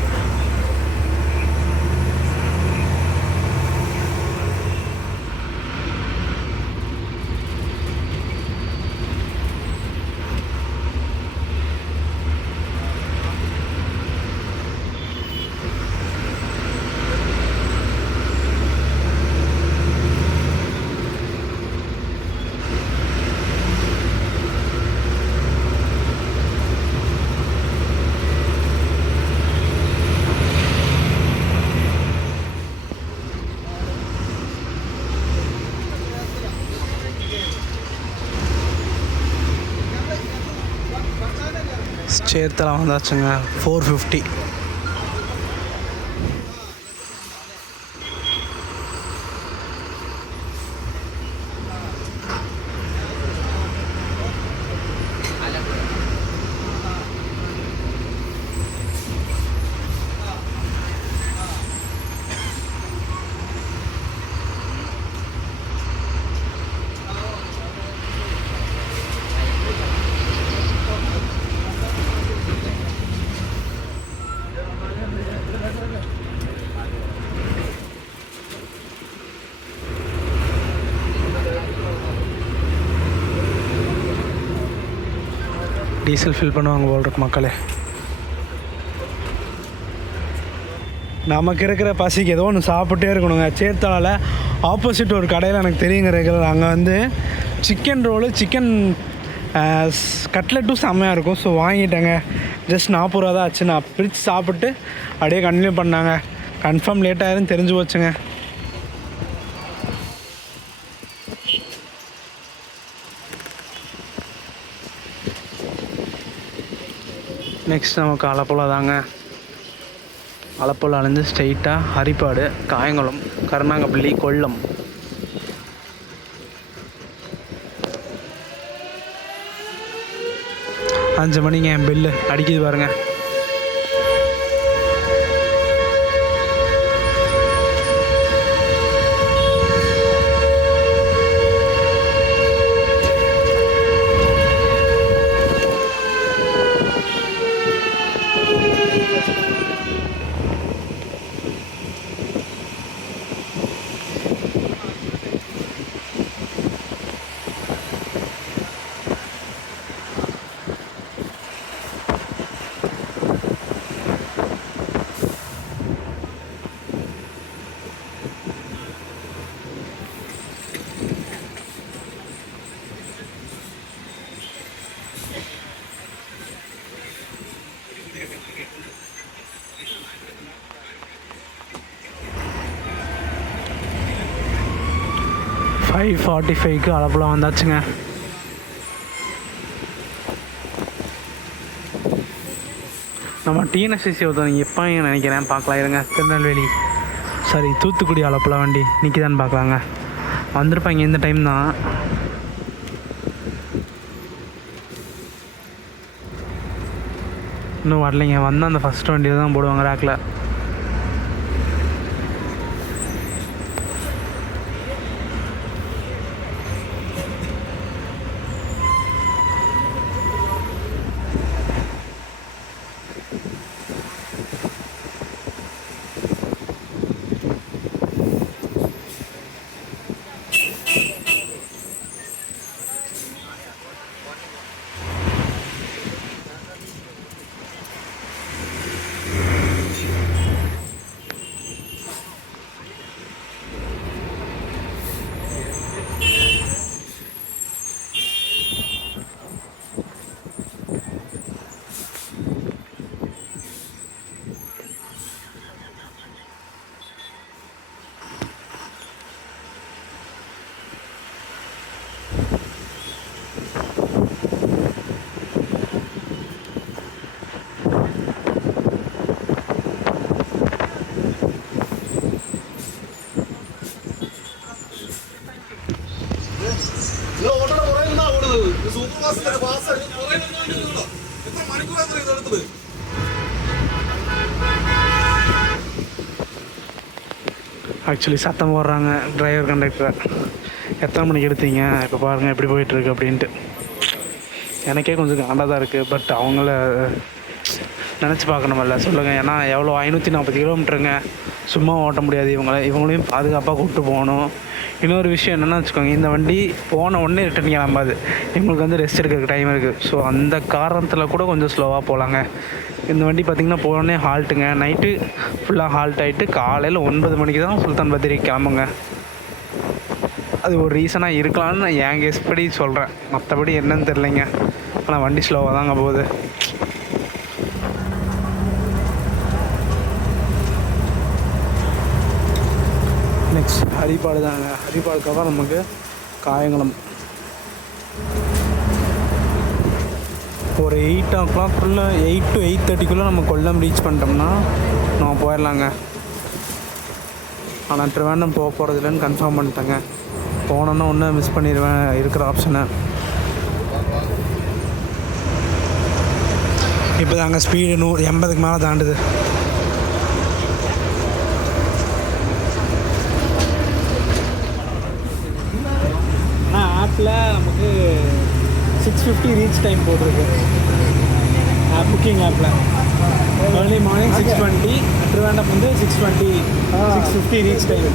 சேர்த்தலாம் வந்தாச்சுங்க. 450. டீசல் ஃபில் பண்ணுவாங்க போல் இருக்கு மக்களே. நமக்கு இருக்கிற பசிக்கு ஏதோ ஒன்று சாப்பிட்டே இருக்கணுங்க. சேர்த்தாவில் ஆப்போசிட் ஒரு கடையில் எனக்கு தெரியுங்க ரெகுலர். அங்கே வந்து சிக்கன் ரோலு, சிக்கன் கட்லெட்டும் செம்மையாக இருக்கும். ஸோ வாங்கிட்டேங்க. ஜஸ்ட் 40 ரூபா தான் ஆச்சு. நான் பிரித்து சாப்பிட்டு அப்படியே கண்டினியூ பண்ணாங்க. கன்ஃபார்ம் லேட் ஆயிருன்னு தெரிஞ்சு போச்சுங்க. நெக்ஸ்ட் நமக்கு ஆலப்புழா தாங்க. ஆலப்புழாலேருந்து ஸ்ட்ரெயிட்டாக ஹரிப்பாடு, காயங்குளம், கருணாங்கப்பள்ளி, கொல்லம். அஞ்சு மணிங்க என் பெல்லு அடிக்குது பாருங்கள். ஃபைவ் 45க்கு ஆலப்புழா வந்தாச்சுங்க. நம்ம டிஎன்எஸ்எஸ்சி ஒருத்தவங்க எப்போ நினைக்கிறேன் பார்க்கலாம் இருங்க. திருநெல்வேலி தூத்துக்குடி அளப்பில் வண்டி நிற்கிதான்னு பார்க்கலாங்க. வந்திருப்பாங்க இந்த டைம் தான். இன்னும் வரலைங்க. வந்தால் அந்த ஃபஸ்ட் வண்டியில் தான் போடுவாங்க ரேக்கில். ஆக்சுவலி சத்தம் போடுறாங்க டிரைவர் கண்டக்டர். எத்தனை மணிக்கு எடுத்தீங்க, இப்போ பாருங்கள் எப்படி போயிட்டுருக்கு அப்படின்ட்டு. எனக்கே கொஞ்சம் காண்டாக தான் இருக்குது. பட் அவங்கள நினச்சி பார்க்கணுமில்ல சொல்லுங்கள். ஏன்னா எவ்வளோ 540 கிலோமீட்டருங்க, சும்மா ஓட்ட முடியாது. இவங்களையும் பாதுகாப்பாக கூப்பிட்டு போகணும். இன்னொரு விஷயம் என்னென்னா வச்சுக்கோங்க, இந்த வண்டி போன உடனே ரிட்டர்ன் கிளம்பாது. இவங்களுக்கு வந்து ரெஸ்ட் எடுக்கிறதுக்கு டைம் இருக்குது. ஸோ அந்த காரணத்தில் கூட கொஞ்சம் ஸ்லோவாக போகலாங்க. இந்த வண்டி பார்த்திங்கன்னா போனோடனே ஹால்ட்டுங்க. நைட்டு ஃபுல்லாக ஹால்ட் ஆகிட்டு காலையில் 9 மணிக்கு தான் சுல்தான் பത്തേரி கிளம்புங்க. அது ஒரு ரீசனாக இருக்கலாம்னு நான் என் கெஸ் படி சொல்கிறேன். மற்றபடி என்னன்னு தெரிலைங்க. ஆனால் வண்டி ஸ்லோவாக தாங்க போகுது. நெக்ஸ்ட் ஹரிப்பாடு தாங்க. ஹரிப்பாடுக்காக நமக்கு காயங்குளம். ஒரு 8 o'clock 8 to 8:30 நம்ம கொல்லம் ரீச் பண்ணிட்டோம்னா நம்ம போயிடலாங்க. ஆனால் ட்ரிவாண்டம் போக போகிறது இல்லைன்னு கன்ஃபார்ம் பண்ணிட்டேங்க. போனோன்னா ஒன்று மிஸ் பண்ணிடுவேன் இருக்கிற ஆப்ஷனை. இப்போ தாங்க ஸ்பீடு 180க்கு மேலே தாண்டுது. ஆனால் ஆப்பில் நமக்கு 6:50 ரீச் டைம் போட்டிருக்கு. புக்கிங் ஆப்பில் ஏர்லி மார்னிங் 6:20, ட்ரிவாண்டம் வந்து 6:20, 6:50 reach time.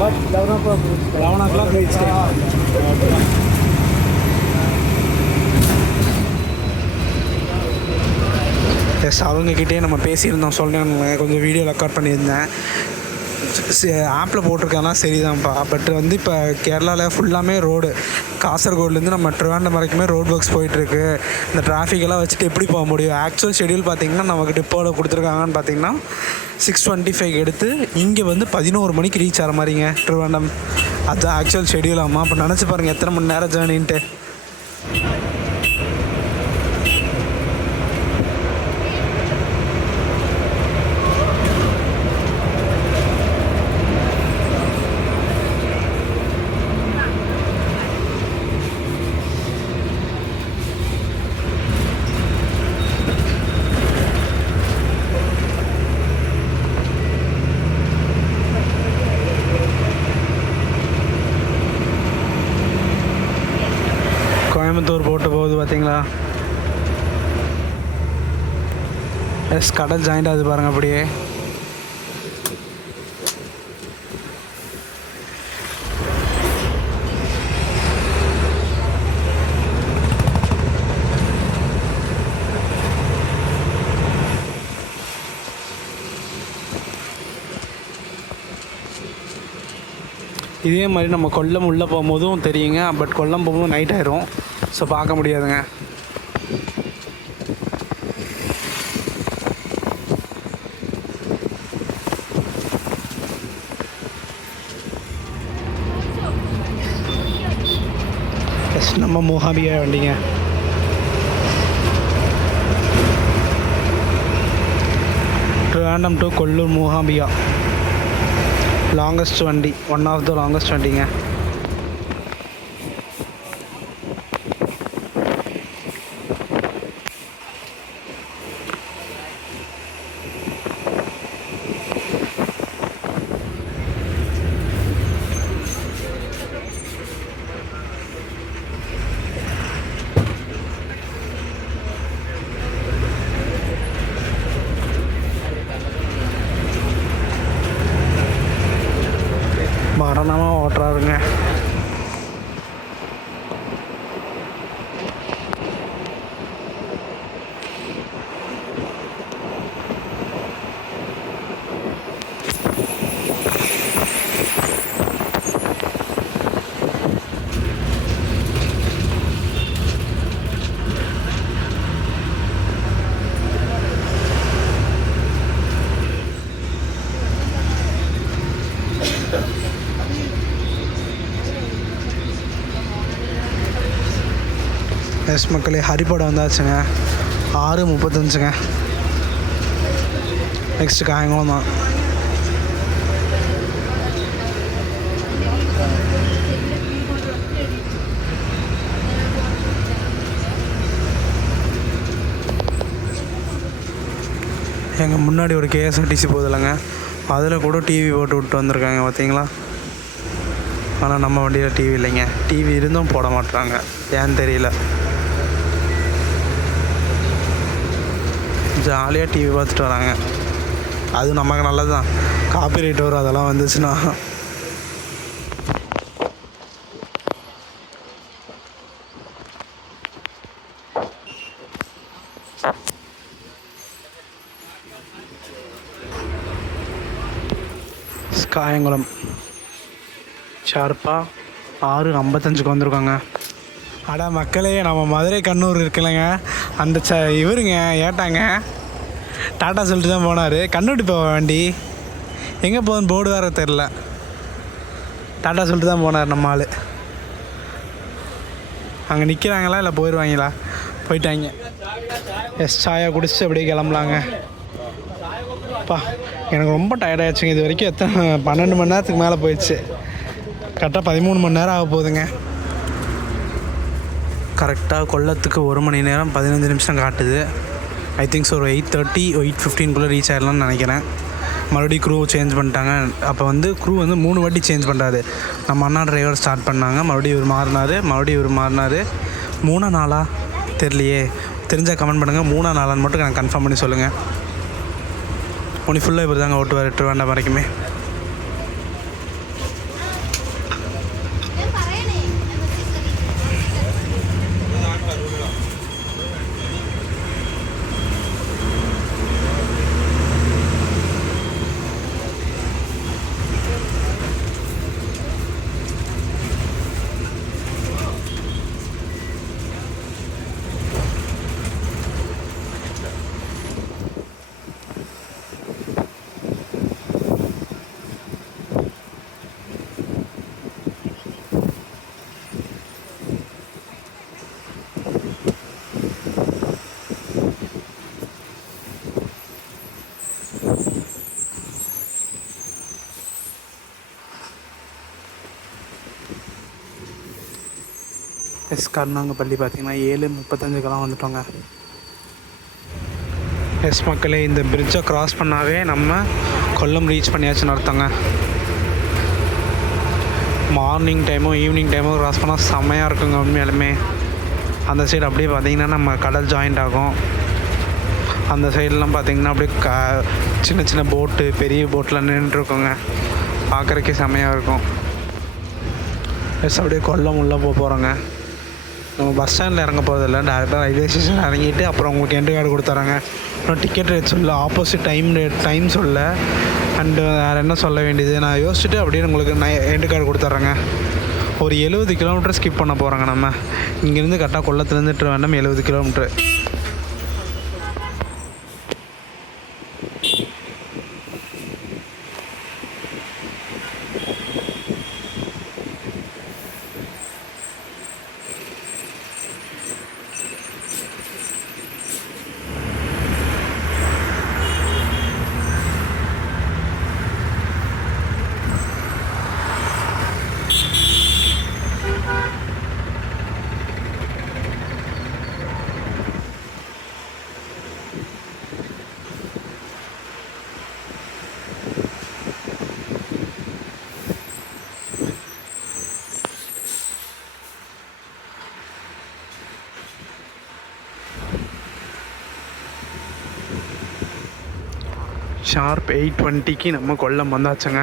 But 11 o'clock reach time. Yes, அவங்கக்கிட்டே நம்ம பேசியிருந்தோம். சொல்கிறாங்க கொஞ்சம் வீடியோ ரெக்கார்ட் பண்ணியிருந்தேன். ஆப்பில் போட்டிருக்காங்கன்னா சரிதான்ப்பா. பட் வந்து இப்போ கேரளாவில் ஃபுல்லாமே ரோடு, காசர்கோட்லேருந்து நம்ம ட்ரிவாண்டம் வரைக்குமே ரோட் ஒர்க்ஸ் போயிட்டுருக்கு. இந்த டிராஃபிக்கெல்லாம் வச்சுட்டு எப்படி போக முடியும்? ஆக்சுவல் ஷெடியூல் பார்த்திங்கன்னா நமக்கு டிப்போவில் கொடுத்துருக்காங்கன்னு பார்த்திங்கன்னா 6:25 எடுத்து இங்கே வந்து 11 மணிக்கு ரீச் ஆகிற மாதிரிங்க ட்ரிவாண்டம். அதுதான் ஆக்சுவல் ஷெடியூல். ஆமாம், அப்போ நினச்சி பாருங்கள் எத்தனை மணி நேரம் ஜேர்னின்ட்டு. கோயம்புத்தூர் போட்டு போகுது பார்த்தீங்களா? எஸ், கடல் ஜாயிண்ட் ஆகுது பாருங்கள் அப்படியே. இதே மாதிரி நம்ம கொல்லம் உள்ளே போகும்போதும் தெரியுங்க. பட் கொல்லம் போகும்போது நைட் ஆயிரும். ஸோ பார்க்க முடியாதுங்க. ஃபஸ்ட் நம்ம மூகாம்பிகா வண்டிங்க. ட்ரிவாண்டம் டு கொல்லூர் மூகாம்பிகா. லாங்கஸ்ட் வண்டி, ஒன் ஆஃப் த லாங்கஸ்ட் வண்டிங்க. மரணமாக ஓட்டுறாருங்க. எஸ் மக்களே, ஹரிப்பாடு வந்தாச்சுங்க. 6:35ங்க. நெக்ஸ்ட்டு காயங்குளம் தான். எங்கள் முன்னாடி ஒரு கேஎஸ்ஆர்டிசி போகுதில்லைங்க, அதில் கூட டிவி போட்டு விட்டு வந்திருக்காங்க பார்த்தீங்களா. ஆனால் நம்ம வண்டியில் டிவி இல்லைங்க. டிவி இருந்தும் போட மாட்டுறாங்க, ஏன்னு தெரியல. ஜாலியாக டிவி பார்த்துட்டு வராங்க. அது நமக்கு நல்லது தான். காப்பிரைட் வரும் அதெல்லாம் வந்துச்சுன்னா. காயங்குளம் ஷார்ப்பாக 6:55க்கு வந்திருக்காங்க. அடா மக்களே, நம்ம மதுரை கண்ணூர் இருக்குல்லங்க, அந்த இவருங்க ஏட்டாங்க டாட்டா சொல்லிட்டு தான் போனார். கண்ணூட்டி போக வண்டி எங்கே போகுதுன்னு போர்டு வேறு தெரில. டாட்டா சொல்லிட்டு தான் போனார் நம்ம ஆள். அங்கே நிற்கிறாங்களா இல்லை போயிடுவாங்களா? போயிட்டாங்க. எஸ், சாயா குடிச்சு அப்படியே கிளம்பலாங்க. அப்பா, எனக்கு ரொம்ப டயர்டாகிடுச்சுங்க. இது வரைக்கும் 12 மணி நேரத்துக்கு மேலே போயிடுச்சு. கரெக்டாக 13 மணி நேரம் ஆக போகுதுங்க. கரெக்டாக கொல்லத்துக்கு 1 மணி நேரம் 15 நிமிஷம் காட்டுது. ஐ திங்க்ஸ் ஒரு 8:30 8:15 ரீச் ஆகிடலாம்னு நினைக்கிறேன். மறுபடியும் க்ரூ சேஞ்ச் பண்ணிட்டாங்க. அப்போ க்ரூ 3 வாட்டி சேஞ்ச் பண்ணுறாரு. நம்ம அண்ணா டிரைவர் ஸ்டார்ட் பண்ணாங்க, மறுபடியும் இவர் மாறினார், மறுபடியும் இவர் மாறினார். 3 நாளா தெரியலையே, தெரிஞ்சால் கமெண்ட் பண்ணுங்கள். 3 நாளான்னு மட்டும் எனக்கு கன்ஃபார்ம் பண்ணி சொல்லுங்கள். ஒன்று ஃபுல்லாக இவர் தாங்க ஓட்டுவார் ட்ரிவாண்டம் வரைக்குமே. எஸ், கருணாங்கப்பள்ளி பார்த்திங்கன்னா 7:35க்கெல்லாம் வந்துட்டோங்க. எஸ் மக்களே, இந்த பிரிட்ஜை க்ராஸ் பண்ணாவே நம்ம கொல்லம் ரீச் பண்ணியாச்சுன்னு அர்த்தங்க. மார்னிங் டைமோ ஈவினிங் டைமோ க்ராஸ் பண்ணால் செம்மையாக இருக்குங்க உண்மையாலுமே. அந்த சைடு அப்படியே பார்த்திங்கன்னா நம்ம கடல் ஜாயிண்ட் ஆகும். அந்த சைடெலாம் பார்த்திங்கன்னா அப்படியே சின்ன சின்ன போட்டு, பெரிய போட்டெலாம் நின்றுருக்கோங்க. பார்க்குறக்கே செம்மையாக இருக்கும். எஸ், அப்படியே கொல்லம் உள்ளே போகிறோங்க. நம்ம பஸ் ஸ்டாண்டில் இறங்க போகிறதில்ல, டேரெக்டாக ரயில்வே ஸ்டேஷன் இறங்கிட்டு அப்புறம் உங்களுக்கு என்ட்ரி கார்டு கொடுத்துறாங்க. இன்னும் டிக்கெட் ரேட் சொல்ல, ஆப்போசிட் டைம் சொல்ல, அண்டு வேறு என்ன சொல்ல வேண்டியது நான் யோசிச்சுட்டு அப்படியே உங்களுக்கு என்ட்ரி கார்டு கொடுத்துட்றேங்க. ஒரு 70 கிலோமீட்டர் ஸ்கிப் பண்ண போகிறோங்க. நம்ம இங்கேருந்து கரெக்டாக கொல்லத்துலேருந்து ட்ரிவாண்டம் 70 கிலோமீட்ரு. ஷார்ப் 8:20க்கு நம்ம கொல்லம் வந்தாச்சுங்க.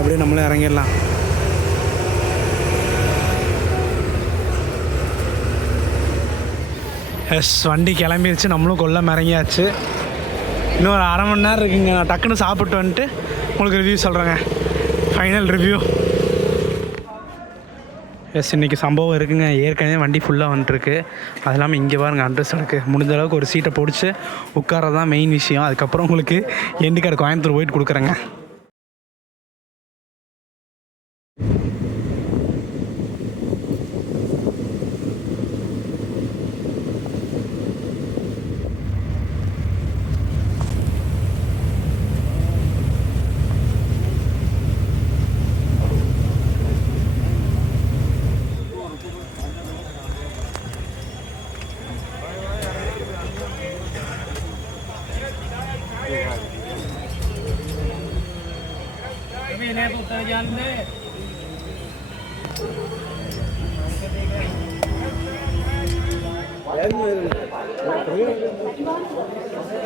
அப்படியே நம்மளும் இறங்கிடலாம். வண்டி கிளம்பிடுச்சு, நம்மளும் கொல்லம் இறங்கியாச்சு. இன்னும் ஒரு அரை மணி நேரம் இருக்குங்க. நான் டக்குன்னு சாப்பிட்டு வந்துட்டு உங்களுக்கு ரிவ்யூ சொல்கிறேங்க, ஃபைனல் ரிவ்யூ. இன்றைக்கி சம்பவம் இருக்குங்க. ஏற்கனவே வண்டி ஃபுல்லாக வந்துட்டுருக்கு. அது இல்லாமல் இங்கே பாருங்க அட்ரஸ் இருக்குது. முடிஞ்ச அளவுக்கு ஒரு சீட்டை பிடிச்சி உட்காரதான் மெயின் விஷயம். அதுக்கப்புறம் உங்களுக்கு எண்டு கார்டு கோயம்புத்தூர் போயிட்டு கொடுக்குறேங்க.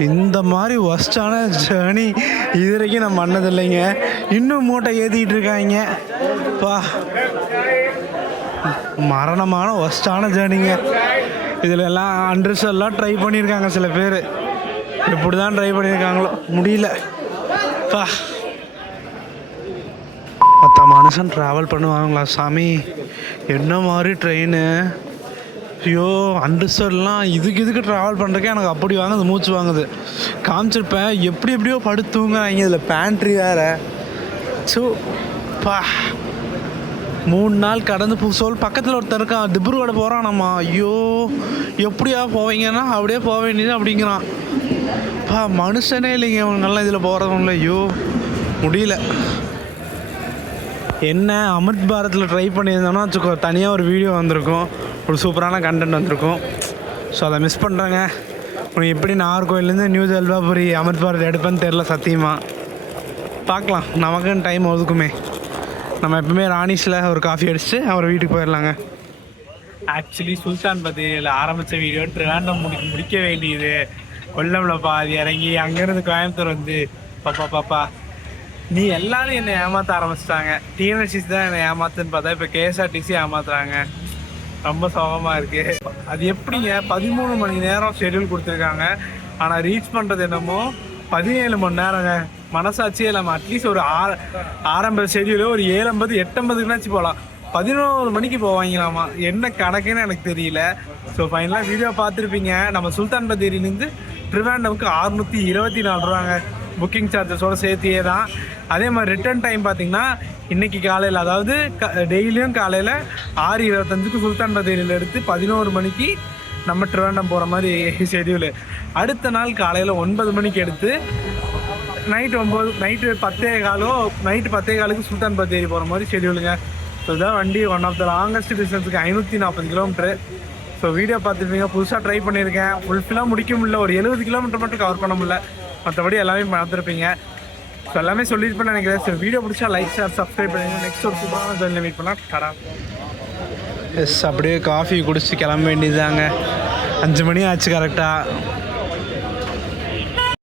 இந்த மாதிரி ஒஸ்டான ஜேர்னி இது வரைக்கும் நம்ம பண்ணதில்லைங்க. இன்னும் மூட்டை ஏற்றிக்கிட்டு இருக்காங்க. மரணமான ஒஸ்டான ஜேர்னிங்க. இதில் எல்லாம் அண்ட்ரஸ் எல்லாம் ட்ரை பண்ணியிருக்காங்க. சில பேர் எப்படி தான் ட்ரை பண்ணியிருக்காங்களோ முடியல. மற்ற மனுஷன் ட்ராவல் பண்ணுவாங்களா சாமி? என்ன மாதிரி ட்ரெயின்? ஐயோ, அண்டர்ஸ்டர்லாம் இதுக்கு ட்ராவல் பண்ணுறக்கே எனக்கு அப்படி வாங்குது, மூச்சு வாங்குது. காமிச்சிருப்பேன் எப்படியோ படுத்து தூங்குறாங்க. இதில் பேண்ட்ரி வேறு. பா 3 நாள் கடந்து புதுசோல் பக்கத்தில் ஒருத்தர் இருக்கான், திப்ருகடை போகிறானம்மா. ஐயோ, எப்படியா போவீங்கன்னா அப்படியே போக வேண்டியது அப்படிங்கிறான். மனுஷனே இல்லைங்க இவங்கெல்லாம் இதில் போகிறவங்கள. ஐயோ முடியல. என்ன அமிர்த் பாரத்தில் ட்ரை பண்ணியிருந்தோன்னா வச்சுக்கோ, தனியாக ஒரு வீடியோ வந்திருக்கும், ஒரு சூப்பரான கண்டென்ட் வந்திருக்கும். ஸோ அதை மிஸ் பண்ணுறேங்க. உனக்கு எப்படி நாகர்கோயிலேருந்து நியூ ஜல்பாபுரி அமிர்த் பாரத் எடுப்பேன்னு தெரில சத்தியமாக. பார்க்கலாம், நமக்குன்னு டைம் ஒதுக்குமே. நம்ம எப்பவுமே ராணிஸில் ஒரு காஃபி அடிச்சுட்டு அவர் வீட்டுக்கு போயிடலாங்க. ஆக்சுவலி சுல்தான் பத்தேரியில் ஆரம்பித்த வீடியோ ட்ரிவாண்டம் முடிக்க வேண்டியது. கொல்லமில் பாதி இறங்கி அங்கேருந்து கோயம்புத்தூர் வந்து பாப்பா நீ எல்லாரும் என்னை ஏமாற்ற ஆரம்பிச்சிட்டாங்க. டிஎன்எஸ்டிசி தான் என்னை ஏமாத்துன்னு பார்த்தா இப்போ கேஎஸ்ஆர்டிசி ஏமாத்துறாங்க. ரொம்ப சோகமாக இருக்குது. அது எப்படிங்க 13 மணி நேரம் ஷெட்யூல் கொடுத்துருக்காங்க, ஆனால் ரீச் பண்ணுறது என்னமோ 17 மணி நேரங்க. மனசாட்சியே இல்லாமல் அட்லீஸ்ட் ஒரு ஆரம்ப ஷெட்யூலு ஒரு 7:50 8:50க்குனாச்சு போகலாம். 11 மணிக்கு போவாங்களாமா. என்ன கணக்குன்னு எனக்கு தெரியல. ஸோ ஃபைனலாக வீடியோ பார்த்துருப்பீங்க. நம்ம சுல்தான் பத்தேரியிலேருந்து ட்ரிவாண்டமுக்கு 624 ரூபாங்க புக்கிங் சார்ஜஸோடு சேர்த்தியே தான். அதே மாதிரி ரிட்டர்ன் டைம் பார்த்திங்கன்னா இன்றைக்கி காலையில், அதாவது டெய்லியும் காலையில் 6:25க்கு சுல்தான் பத்தேரியில் எடுத்து 11 மணிக்கு நம்ம ட்ரிவாண்டம் போகிற மாதிரி ஷெட்யூலு. அடுத்த நாள் காலையில் 9 மணிக்கு எடுத்து நைட்டு 10:15 சுல்தான் பத்தேரி போகிற மாதிரி ஷெட்யூலுங்க. ஸோ இதான் வண்டி. ஒன் ஆஃப் த லாங்கஸ்ட் டிஸ்டன்ஸுக்கு 540 கிலோமீட்ரு. ஸோ வீடியோ பார்த்துருப்பீங்க. புதுசாக ட்ரை பண்ணியிருக்கேன். ஃபுல்ஃபில்லாக முடிக்க முடியல, ஒரு 70 கிலோமீட்டர் மட்டும் கவர் பண்ண முடியல. மற்றபடி எல்லாமே பார்த்துருப்பீங்க. ஸோ எல்லாமே சொல்லியிருப்பேன்னு நினைக்கிறேன். ஸோ வீடியோ பிடிச்சா லைக், ஷேர், சப்ஸ்கிரைப் பண்ணுங்கள். நெக்ஸ்ட் ஒரு சூப்பரான ஜர்னியில் மீட் பண்ணலாம். கடா அப்படியே காஃபி குடிச்சு கிளம்ப வேண்டியதாங்க. 5 மணி ஆச்சு கரெக்டாக.